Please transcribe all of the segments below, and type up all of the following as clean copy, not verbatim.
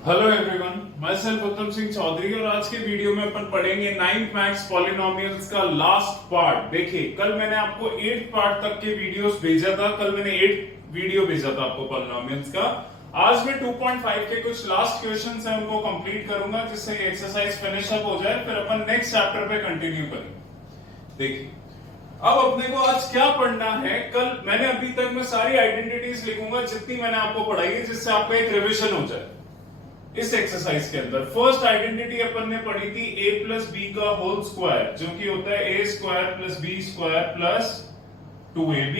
Hello everyone, मैं self उत्तम सिंह चौधरी और आज के वीडियो में अपन पढ़ेंगे 9th मैथ्स पॉलिनोमियल्स का लास्ट पार्ट। देखिए, कल मैंने आपको 8th पार्ट तक के वीडियोस भेजा था। कल मैंने 8 वीडियो भेजा था आपको पॉलिनोमियल्स का। आज मैं 2.5 के कुछ लास्ट क्वेश्चंस हैं उनको कंप्लीट करूंगा, जिससे एक्सरसाइज फिनिश अप हो जाए, फिर अपन नेक्स्ट चैप्टर पे कंटिन्यू करेंगे। देखिए, अब अपने को आज क्या पढ़ना है। कल मैंने अभी तक मैं सारी आइडेंटिटीज लिखूंगा जितनी मैंने आपको पढ़ाई है, जिससे आपका एक रिविजन हो जाए। इस एक्सरसाइज के अंदर फर्स्ट आइडेंटिटी अपन ने पढ़ी थी a प्लस बी का होल स्क्वायर, जो कि होता है a square plus B square plus 2ab।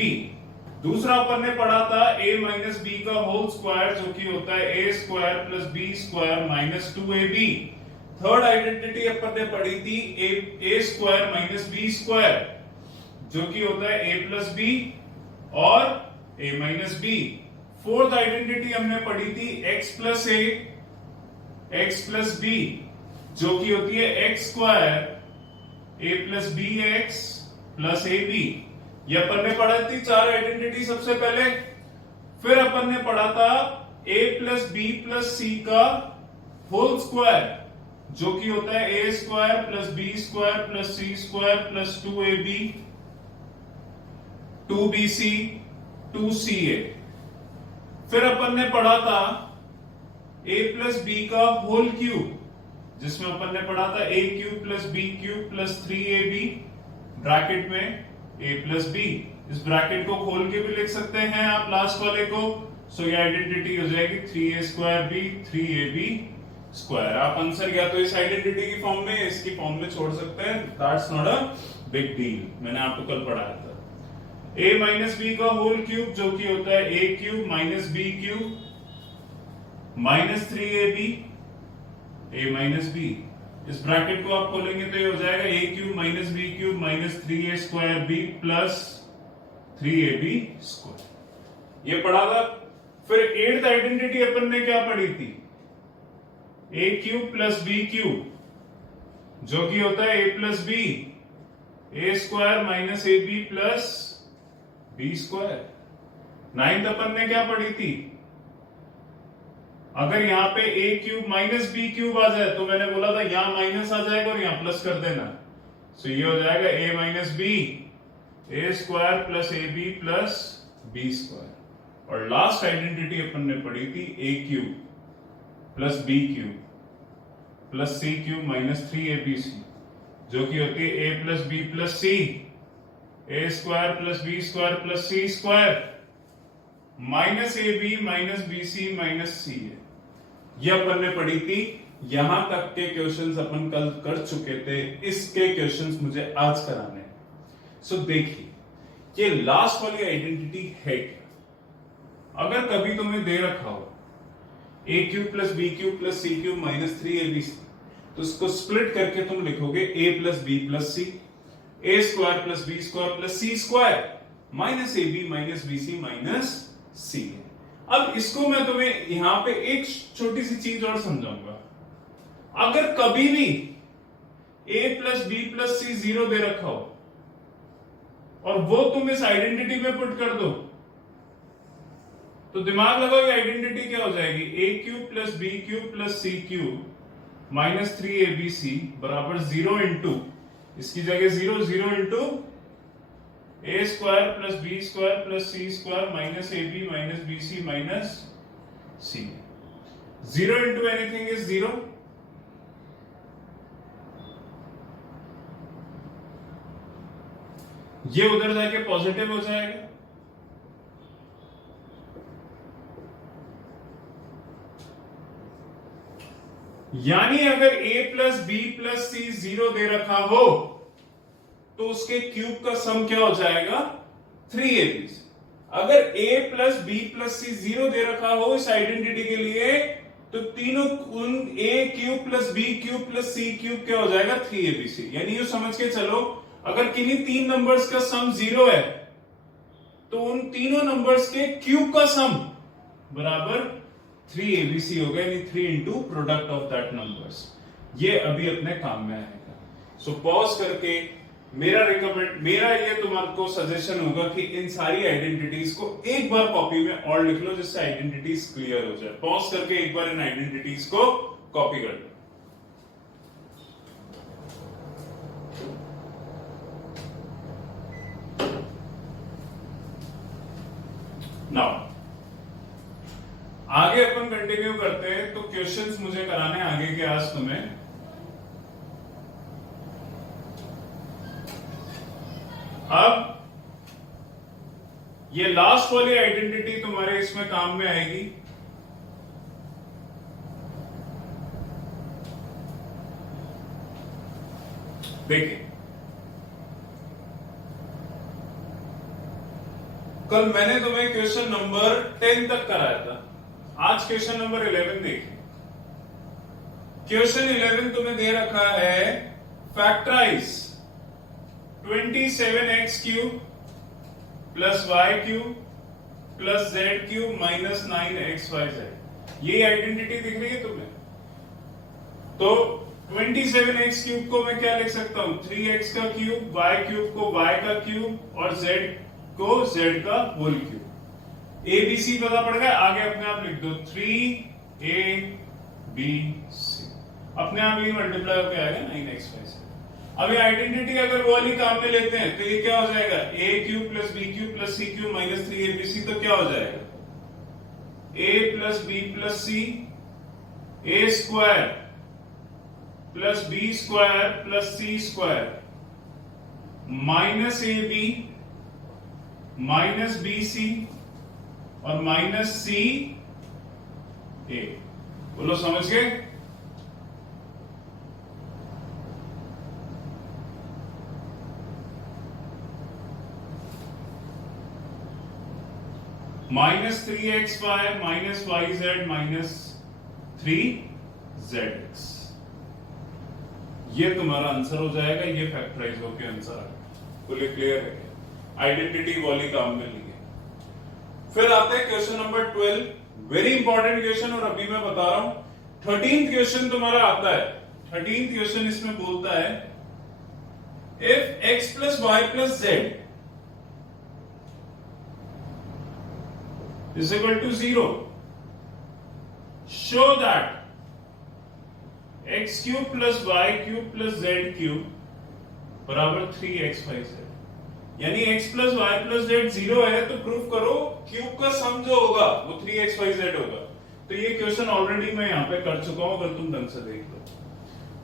दूसरा अपन ने पढ़ा था a माइनस बी का होल स्क्वायर, जो कि होता है a square plus B square minus 2ab। Third identity अपन ने पढ़ी थी a square minus B square, जो कि होता है a प्लस बी और a minus B. Fourth identity हमने पढ़ी थी x plus a x plus b, जो की होती है x square a plus b x plus A b. ये अपन ने पढ़ा थी चार आइडेंटिटी सबसे पहले। फिर अपन ने पढ़ा था a plus B plus C का होल स्क्वायर, जो की होता है A square plus B square plus C square plus 2ab 2bc 2ca। फिर अपन ने पढ़ा था a प्लस बी का होल क्यूब, जिसमें अपन ने पढ़ा था a cube plus B cube plus 3ab bracket में a प्लस बी। इस ब्रैकेट को खोल के भी लिख सकते हैं आप लास्ट वाले को। सो ये आइडेंटिटी हो जाएगी 3a square b 3ab square. आप आंसर या तो इस आइडेंटिटी की फॉर्म में, इसकी फॉर्म में छोड़ सकते हैं, that's not a big deal. मैंने आपको कल पढ़ाया था a माइनस बी का होल क्यूब, जो कि होता है a cube minus B cube minus 3ab a minus b. इस ब्रैकेट को आप खोलेंगे तो ये हो जाएगा a cube minus B cube minus 3a square b plus 3ab square. ये पढ़ा था। फिर 8th आइडेंटिटी अपन ने क्या पढ़ी थी, a cube plus B cube, जो कि होता है a plus B a square minus ab plus b square. 9th अपन ने क्या पढ़ी थी, अगर यहां पे a cube minus B cube आ जाए तो मैंने बोला था यहां माइनस आ जाएगा और यहां प्लस कर देना। सो ये हो जाएगा a minus B A square plus A B plus B square. और लास्ट आइडेंटिटी अपन ने पढ़ी थी a cube plus B cube plus C cube minus 3abc, जो कि होती है a plus B plus C A square plus B square plus C square minus A B minus B C minus C है। ये अपन ने पढ़ी थी। यहां तक के क्वेश्चंस अपन कल कर चुके थे, इसके क्वेश्चंस मुझे आज कराने हैं। सो देखिए, ये लास्ट वाली आइडेंटिटी है क्या। अगर कभी तुम्हें दे रखा हो A cube plus B cube plus C cube minus 3abc, तो इसको स्प्लिट करके तुम लिखोगे a plus B plus C A square plus B square plus C square minus A B minus B C minus C है। अब इसको मैं तुम्हें यहां पे एक छोटी सी चीज और समझाऊंगा। अगर कभी भी a plus B plus c 0 दे रखा हो और वो तुम इस आइडेंटिटी में पुट कर दो, तो दिमाग लगाओ ये आइडेंटिटी क्या हो जाएगी, a cube plus B cube plus C cube minus 3abc बराबर 0 इंटू, इसकी जगह 0 0 into a square plus B square plus C square minus A B minus B C minus c. 0 into anything is 0। ये उधर जाके positive हो जाएगा। यानी अगर a plus B plus c 0 दे रखा हो तो उसके क्यूब का सम क्या हो जाएगा, 3abc। अगर a plus B plus c 0 दे रखा हो इस आइडेंटिटी के लिए, तो तीनों a cube plus B cube plus C cube क्या हो जाएगा, 3abc। यानी ये समझ के चलो, अगर किन्हीं तीन नंबर्स का सम 0 है तो उन तीनों नंबर्स के क्यूब का सम बराबर 3abc होगा, यानी 3 into product of that numbers. ये अभी अपने काम में आएगा। सो पॉज करके मेरा ये तुम्हारे सजेशन होगा कि इन सारी आइडेंटिटीज को एक बार कॉपी में और लिख लो, जिससे आइडेंटिटीज क्लियर हो जाए। पॉज करके एक बार इन आइडेंटिटीज को कॉपी कर लो। नाउ आगे अपन कंटिन्यू करते हैं। तो क्वेश्चंस मुझे कराने आगे के आज तुम्हें। अब ये लास्ट वाली आइडेंटिटी तुम्हारे इसमें काम में आएगी। देखिए, कल मैंने तुम्हें क्वेश्चन नंबर 10 तक कराया था, आज क्वेश्चन नंबर 11 देखिए। क्वेश्चन 11 तुम्हें दे रखा है factorise 27x cube plus y cube plus z cube minus 9xyz। ये आइडेंटिटी दिख रही है तुम्हें? तो 27x क्यूब को मैं क्या लिख सकता हूं? 3x का क्यूब, y क्यूब को y का क्यूब और z को z का whole cube. A b c पता पड़ गया, आगे अपने आप लिख दो 3abc, अपने आप ही मल्टीप्लाई होकर आएगा 9xyz। अब ये आइडेंटिटी अगर वो वाली काम में लेते हैं तो ये क्या हो जाएगा? a cube plus b cube plus c cube minus 3abc। तो क्या हो जाएगा? a plus b plus c a square plus b square plus c square minus A B minus B c और माइनस सी ए। बोलो समझ गए? Minus 3xy minus yz minus 3zx। ये तुम्हारा आंसर हो जाएगा। ये फैक्टराइज होके आंसर आएगा। फुली क्लियर है? आइडेंटिटी वाली काम में लिए। फिर आते हैं question number 12, very important question. और अभी मैं बता रहा हूं 13th क्वेश्चन तुम्हारा आता है। 13th क्वेश्चन इसमें बोलता है if x plus Y plus z is equal to 0, show that x cube plus y cube plus z cube बराबर 3xyz। यानी x plus y plus z 0 है तो प्रूफ करो क्यूब का सम जो होगा वो 3xyz होगा। तो ये क्वेश्चन ऑलरेडी मैं यहाँ पे कर चुका हूं, अगर तुम ढंग से देख लो।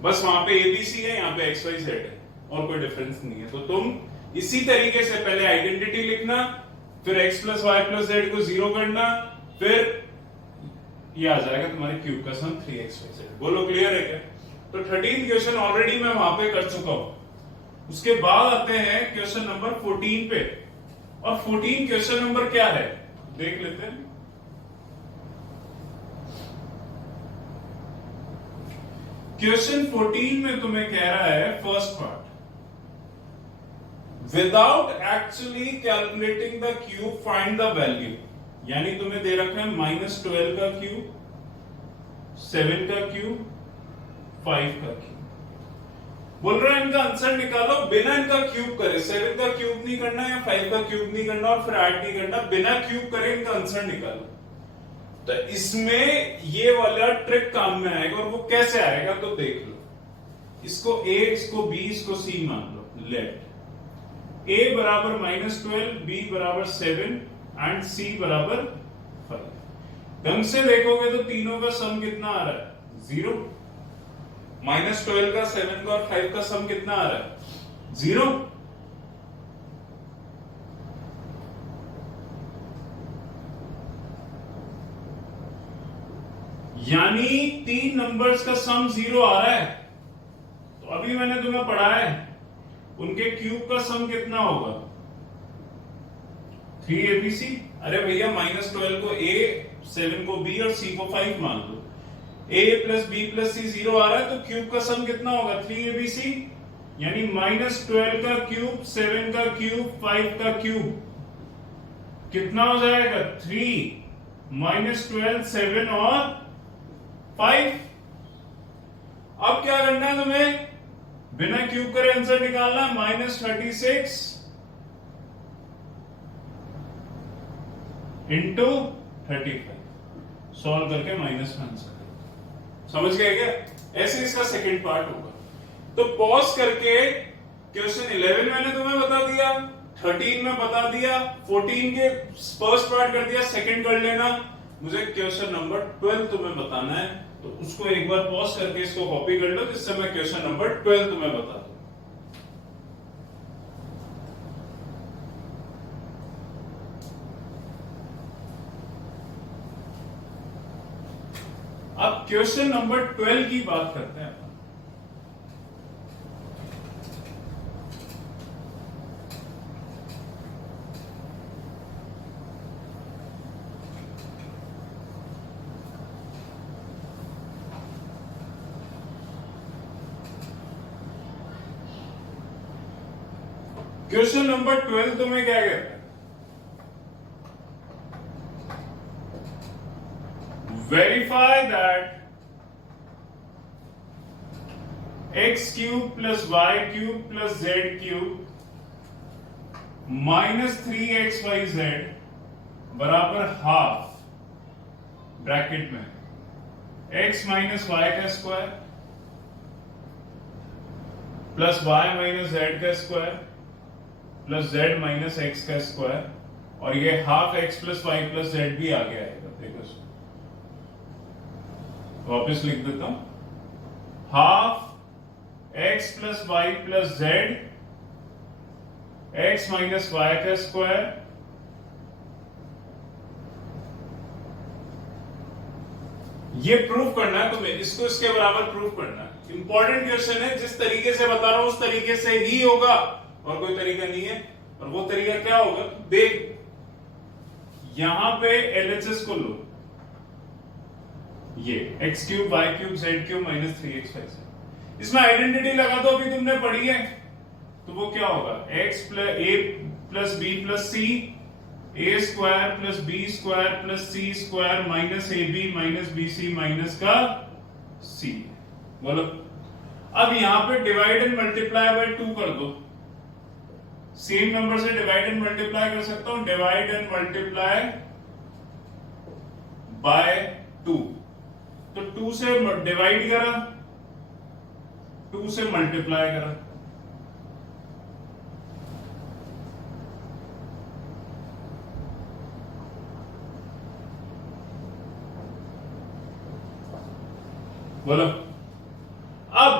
बस वहां पे abc है, यहाँ पे xyz है, और कोई डिफरेंस नहीं है। तो तुम इसी तरीके से पहले आइडेंटिटी लिखना, फिर x plus Y plus z को 0 करना, फिर ये आ जाएगा तुम्हारे क्यूब का सम 3xyz। बोलो क्लियर है क्या? तो 13th क्वेश्चन ऑलरेडी मैं वहां पे कर चुका हूं। उसके बाद आते हैं क्वेश्चन नंबर 14 पे। और 14 क्वेश्चन नंबर क्या है देख लेते हैं। क्वेश्चन 14 में तुम्हें कह रहा है first part, without actually calculating the cube find the value. यानी तुम्हें दे रखा है -12 का क्यूब, 7 का क्यूब, 5 का क्यूब। बोल रहा है इनका आंसर निकालो बिना इनका क्यूब करे। 7 का क्यूब नहीं करना या 5 का क्यूब नहीं करना और फिर ऐड नहीं करना, बिना क्यूब करे इनका आंसर निकालो। तो इसमें ये वाला ट्रिक काम में आएगा। और वो कैसे आएगा तो देख लो। इसको a, इसको b, इसको c मान लो। लेट a बराबर -12, b बराबर 7 एंड c बराबर 5। ढंग से देखोगे तो तीनों का सम कितना आ रहा है? 0। -12 का, 7 का और 5 का सम कितना आ रहा है? 0। यानी 3 नंबर्स का सम 0 आ रहा है। तो अभी मैंने तुम्हें पढ़ाया है उनके क्यूब का सम कितना होगा? 3abc। अरे भैया -12 को a, 7 को b और c को 5 मान लो। a plus b plus c 0 आ रहा है तो क्यूब का सम कितना होगा? 3abc। यानी -12 का क्यूब, 7 का क्यूब, 5 का क्यूब कितना हो जाएगा? 3 -12, 7 और 5। अब क्या करना है तुम्हें? बिना क्यूब करे आंसर निकालना है -36 इंटू 35 सॉल्व करके माइनस का आंसर। समझ गए क्या? ऐसे इसका सेकंड पार्ट होगा। तो पॉज करके क्वेश्चन 11 मैंने तुम्हें बता दिया, 13 में बता दिया, 14 के फर्स्ट पार्ट कर दिया, सेकंड कर लेना। मुझे क्वेश्चन नंबर 12 तुम्हें बताना है, तो उसको एक बार पॉज करके इसको कॉपी कर लो, जिससे मैं क्वेश्चन नंबर 12 तुम्हें बता दूं। अब क्वेश्चन नंबर 12 की बात करते हैं। क्वेश्चन नंबर 12 तुम्हें क्या कहता है? Verify that x cube plus y cube plus z cube minus 3xyz बराबर हाफ ब्रैकेट में x माइनस वाई का square plus y minus Z का square plus z minus x का स्क्वायर, और ये half x plus Y plus Z भी आगे आएगा। देखो वापस लिख देता हूं, half x plus Y plus Z x minus Y का स्क्वायर ये प्रूफ करना है तुम्हें, इसको इसके बराबर प्रूफ करना है। इंपॉर्टेंट क्वेश्चन है, जिस तरीके से बता रहा हूं उस तरीके से ही होगा, और कोई तरीका नहीं है। और वो तरीका क्या होगा देख, यहां पे एलएचएस को लो, ये x cube y cube z cube minus 3x5, इसमें आइडेंटिटी लगा दो, अभी तुमने पढ़ी है। तो वो क्या होगा, x plus B plus C, A square plus B square plus C square minus A B minus B C minus का सी। बोलो अब यहां पे डिवाइड एंड मल्टीप्लाई बाय 2 कर दो। सेम नंबर से डिवाइड एंड मल्टीप्लाई कर सकता हूं, डिवाइड एंड मल्टीप्लाई बाय 2। तो 2 से डिवाइड करा, 2 से मल्टीप्लाई करा, बोलो अब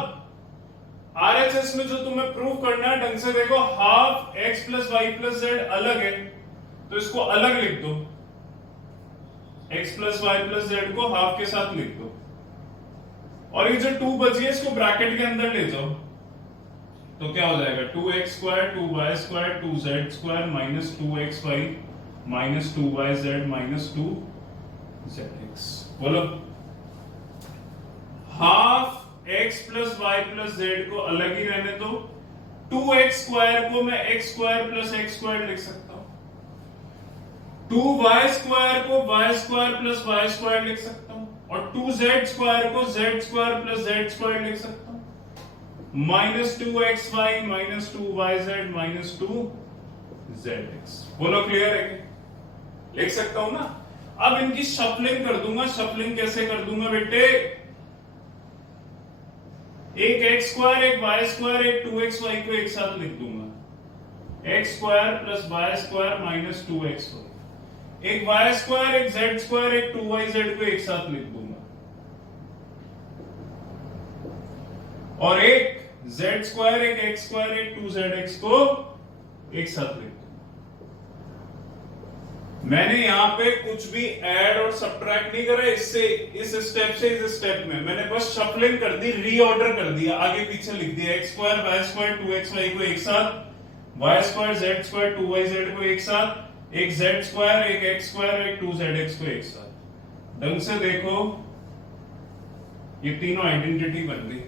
आरएचएस में जो तुम्हें प्रूव करना है ढंग से देखो, half x plus Y plus z अलग है तो इसको अलग लिख दो, x plus Y plus z को हाफ के साथ लिख दो, और ये जो 2 बची है इसको ब्रैकेट के अंदर ले जाओ। तो क्या हो जाएगा, 2x square 2y square 2z square minus 2xy minus 2yz minus 2zx। बोलो half x plus Y plus z को अलग ही रहने दो, 2x स्क्वायर को मैं x square plus x square लिख सकता हूं, 2y स्क्वायर को y square plus y square लिख सकता हूं, और 2z स्क्वायर को z square plus z square लिख सकता हूं, minus 2xy minus 2yz minus 2zx। बोलो क्लियर है? लिख सकता हूं ना। अब इनकी शफलिंग कर दूंगा। शफलिंग कैसे कर दूंगा बेटे, एक x स्क्वायर एक y स्क्वायर एक 2xy को एक साथ लिख दूंगा, x square plus y square minus 2xy, एक y स्क्वायर एक z स्क्वायर एक 2yz को एक साथ लिख दूंगा, और एक z स्क्वायर एक x स्क्वायर एक 2zx को एक साथ लिख दूंगा। मैंने यहां पे कुछ भी ऐड और सब्ट्रैक्ट नहीं करा, इससे इस स्टेप से इस स्टेप में मैंने बस शफलिंग कर दी, रीऑर्डर कर दिया, आगे पीछे लिख दिया, x square y square 2xy को एक साथ, y square z square 2yz को एक साथ, एक z स्क्वायर एक x स्क्वायर एक 2zx को एक साथ। ढंग से देखो ये तीनों आइडेंटिटी बन गई।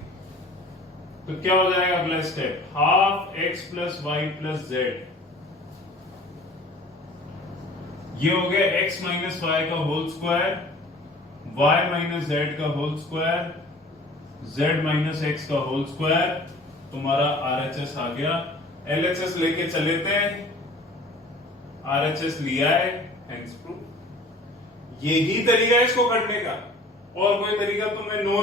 तो क्या हो जाएगा अगला step, half x plus Y plus Z, ये हो गया x माइनस वाई का whole square, y minus Z का whole square, z minus x का होल स्क्वायर, तुम्हारा RHS आ गया। LHS लेके चले थे, RHS लिया है, हेंस प्रूफ। यही तरीका है इसको करने का, और कोई तरीका तुम्हें नो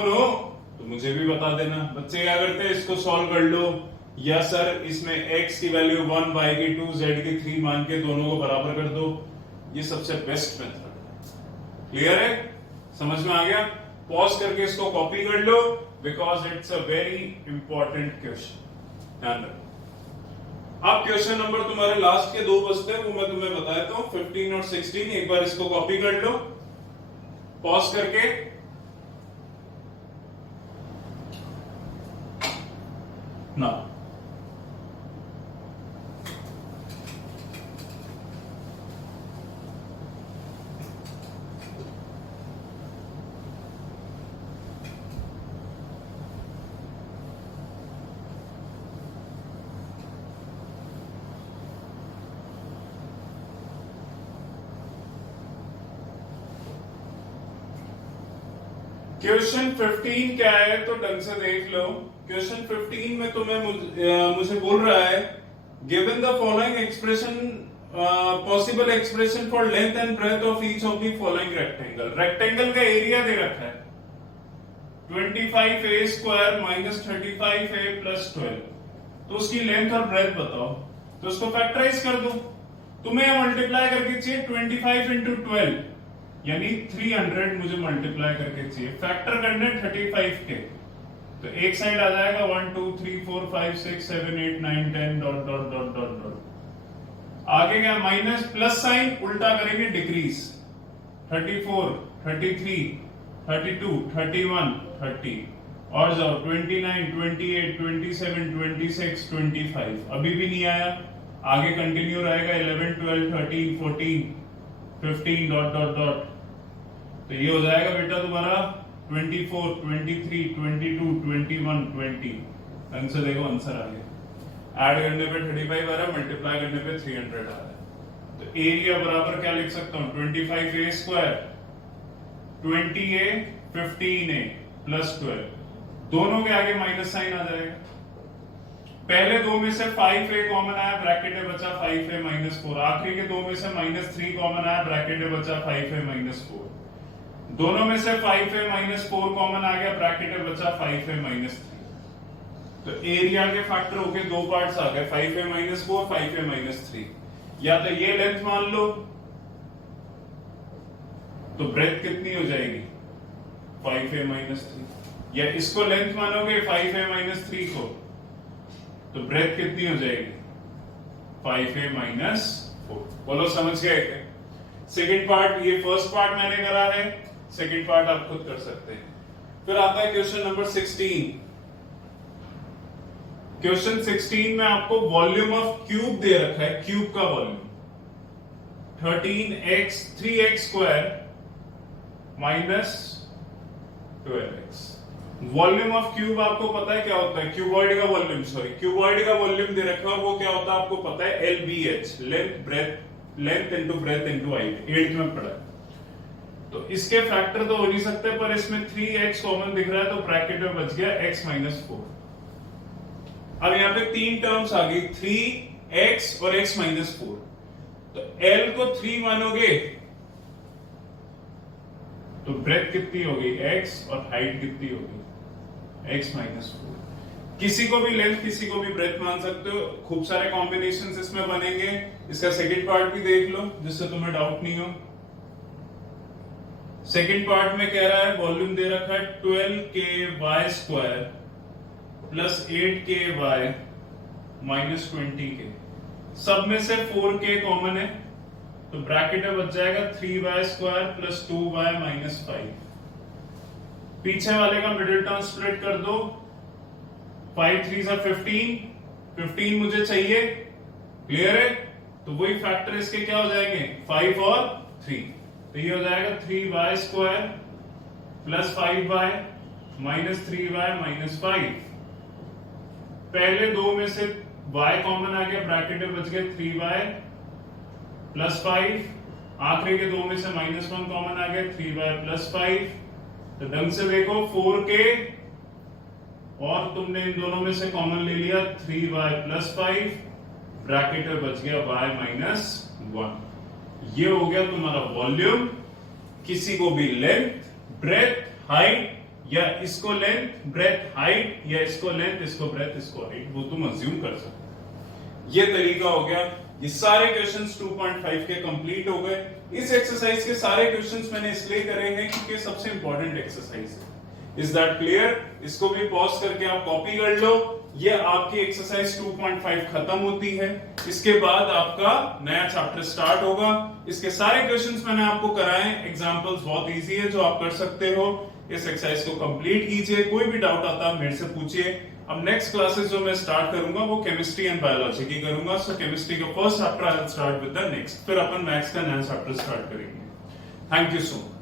तो मुझे भी बता देना। बच्चे क्या करते हैं, इसको सॉल्व कर लो, या सर इसमें x की वैल्यू 1, y की 2, z की 3 मान के दोनों को बराबर कर दो। ये सबसे बेस्ट मेथड है। क्लियर है, समझ में आ गया? पॉज करके इसको कॉपी कर लो, because it's a very important question. ध्यान रखो। अब क्वेश्चन नंबर तुम्हारे लास्ट के 2 बचते हैं, वो मैं तुम्हें बता देता हूं, 15 और 16। एक बार इसको कॉपी कर लो पॉज करके। ना क्वेश्चन 15 क्या है तो ढंग से देख लो। क्वेश्चन 15 में तुम्हें मुझे बोल रहा है, given the following expression, possible expression for length and breadth of each of the following rectangle. Rectangle का एरिया दे रखा है 25a square minus 35a plus 12, तो उसकी लेंथ और ब्रेथ बताओ। तो उसको फैक्टराइज कर दो। तुम्हें मल्टीप्लाई करके चाहिए 25 इंटू 12, यानी 300 मुझे मल्टीप्लाई करके चाहिए। फैक्टर करने 35 के, तो एक साइड आ जाएगा 1 2 3 4 5 6 7 8 9 10 dot dot dot dot dot. आगे क्या, माइनस प्लस साइन उल्टा करेंगे डिक्रीज, 34 33 32 31 30, और जाओ 29 28 27 26 25। अभी भी नहीं आया, आगे कंटिन्यू रहेगा 11 12 13 14 15 डॉट डॉट डॉट। तो ये हो जाएगा बेटा तुम्हारा 24 23 22 21 20। आंसर देखो, आंसर आ गया। ऐड करने पे 35 आ रहा है, मल्टीप्लाई करने पे 300 आ रहा है। तो एरिया बराबर क्या लिख सकता हूं, 25a square 20a 15a plus 12, दोनों के आगे माइनस साइन आ जाएगा। पहले दो में से 5a कॉमन आया, ब्रैकेट में बचा 5a माइनस 4। आखिरी के दो में से -3 कॉमन आया, ब्रैकेट में बचा 5a माइनस 4। दोनों में से 5a माइनस 4 कॉमन आ गया, ब्रैकेट में बचा 5a माइनस 3। तो एरिया के फैक्टर होके 2 पार्ट्स आ गए, 5a माइनस 4 5a माइनस 3। या तो ये लेंथ मान लो, तो ब्रेथ कितनी हो जाएगी 5a माइनस 3, या इसको लेंथ मानोगे 5a माइनस 3 को, तो ब्रेथ कितनी हो जाएगी 5a माइनस 4। बोलो समझ गए? सेकंड पार्ट, ये फर्स्ट पार्ट मैंने करा है, सेकंड पार्ट आप खुद कर सकते हैं। फिर आता है क्वेश्चन नंबर 16। क्वेश्चन 16 में आपको वॉल्यूम ऑफ क्यूब दे रखा है, क्यूब का volume 3x square minus 12x। Volume of cube आपको पता है क्या होता है, क्यूबॉइड का वॉल्यूम, सॉरी क्यूबॉइड का वॉल्यूम दे रखा है, वो क्या होता है आपको पता है, LBH, length breadth, length into breadth into height, 8th में पढ़ा है। तो इसके फैक्टर तो हो नहीं सकते, पर इसमें 3x कॉमन दिख रहा है, तो ब्रैकेट में बच गया x माइनस 4। अब यहाँ पे 3 टर्म्स आ गई, 3x और x माइनस 4। तो L को 3 मानोगे तो ब्रेथ कितनी होगी x, और हाइट कितनी होगी x माइनस 4। किसी को भी लेंथ, किसी को भी ब्रेथ मान सकते हो। खूब सारे कॉम्बिनेशंस इसमें बनेंगे। इसका सेकंड पार्ट भी देख लो, जिससे तुम्हें डाउट नहीं हो। सेकंड पार्ट में कह रहा है वॉल्यूम दे रखा है 12k square plus 8k minus 20k। सब में से 4k कॉमन है, तो ब्रैकेट में बच जाएगा 3y square plus 2y minus 5। पीछे वाले का मिडिल टर्म स्प्लिट कर दो, 5 3 15 मुझे चाहिए। क्लियर है? तो वही फैक्टर इसके क्या हो जाएंगे, 5 और 3। तो ये हो जाएगा 3y square plus 5y minus 3y minus 5। पहले दो में से y कॉमन आ गया, ब्रैकेट में बच गया 3y प्लस 5। आखिरी के दो में से -1 कॉमन आ गया, 3y प्लस 5। तो ढंग से देखो 4k और तुमने इन दोनों में से कॉमन ले लिया 3y + 5, ब्रैकेट में बच गया y - 1। ये हो गया तुम्हारा वॉल्यूम। किसी को भी लेंथ, ब्रेथ, हाइट, या इसको लेंथ, ब्रेथ, हाइट, या इसको लेंथ, इसको ब्रेथ, इसको हाइट, वो तुम अज्यूम कर सकते हो। ये तरीका हो गया। ये सारे क्वेश्चंस 2.5 के कंप्लीट हो गए। इस एक्सरसाइज के सारे क्वेश्चंस मैंने इसलिए करे हैं क्योंकि सबसे इंपॉर्टेंट एक्सरसाइज है। Is that clear? इसको भी पॉज करके आप कॉपी कर लो। ये आपकी एक्सरसाइज 2.5 खत्म होती है। इसके बाद आपका नया चैप्टर स्टार्ट होगा। इसके सारे क्वेश्चंस मैंने आपको कराए हैं। एग्जांपल्स बहुत इजी है जो आप कर सकते हो। इस एक्सरसाइज को कंप्लीट कीजिए। कोई भी डाउट आता है मेरे से पूछिए। अब नेक्स्ट क्लासेस जो मैं स्टार्ट करूंगा वो केमिस्ट्री एंड बायोलॉजी की करूंगा। सो केमिस्ट्री का first chapter I will start with the next, फिर अपन मैथ्स का नया चैप्टर स्टार्ट करेंगे। Thank you so much.